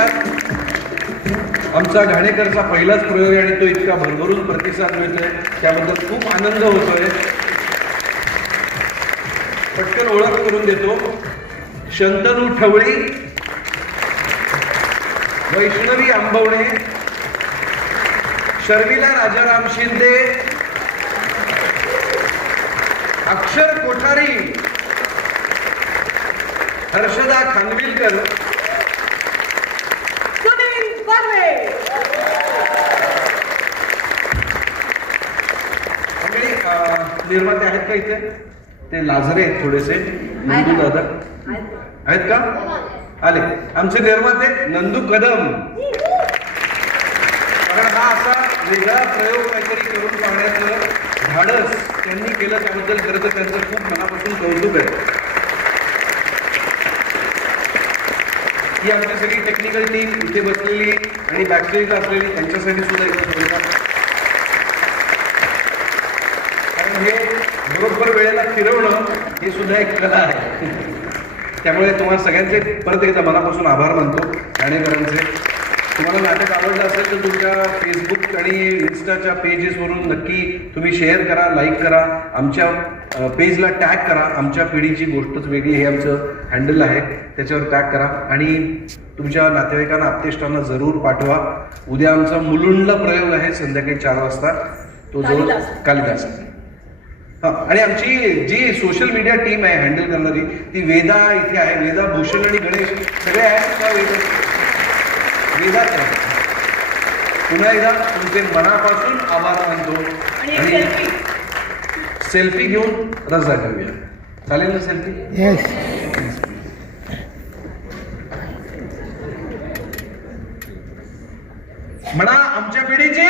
वर्षात आमचा घाणेकरचा पहिलाच प्रयोग आहे आणि तो इतका भरभरून प्रतिसाद मिळतोय, त्याबद्दल खूप आनंद होतोय. पटकन ओळख करून देतो. शंतनू ठवळी, वैष्णवी आंबवणे, शर्मिला राजाराम शिंदे, अक्षर कोठारी, हर्षदा खानविलकर, सुनील बर्वे. निर्माते आहेत का इथे? ते लाजरे आहेत थोडेसे. नंदू दादा आहेत का? आले आमचे निर्माते नंदू कदम. कारण हा असा वेगळा प्रयोग काहीतरी करून पाहण्याचं धाडस त्यांनी केलं, त्याबद्दल खरं तर त्यांचं खूप मनापासून कौतुक आहे. ही आमची सगळी टेक्निकल टीम इथे बसलेली आणि बॅकस्टेजला असलेली त्यांच्यासाठी सुद्धा एकदा हे बरोबर वेळेला फिरवणं हे सुद्धा एक कला आहे. त्यामुळे तुम्हाला सगळ्यांचे परत एकदा मनापासून आभार मानतो ठाणेकरांचे. तुम्हाला नाटक आवडलं असेल तर तुमच्या फेसबुक आणि इन्स्टाच्या पेजेसवरून नक्की तुम्ही शेअर करा, लाईक करा, आमच्या पेजला टॅग करा. आमच्या पिढीची गोष्टच वेगळी हे आमचं हँडल आहे, त्याच्यावर टॅग करा आणि तुमच्या नातेवाईकांना आप्तेष्टांना जरूर पाठवा. उद्या आमचा मुलुंडला प्रयोग आहे संध्याकाळी 4 वाजता. तो जवळ कालिदास. हां, आणि आमची जी सोशल मीडिया टीम आहे हँडल करणारी ती वेदा इथे आहे. वेदा, भूषण आणि गणेश सगळे आहेत का? वेदाच आहे. पुन्हा एकदा तुमचे मनापासून आभार मानतो आणि सेल्फी घेऊन रजा घेऊया. चालेल ना सेल्फी? येस. म्हणा आमच्या पिढीची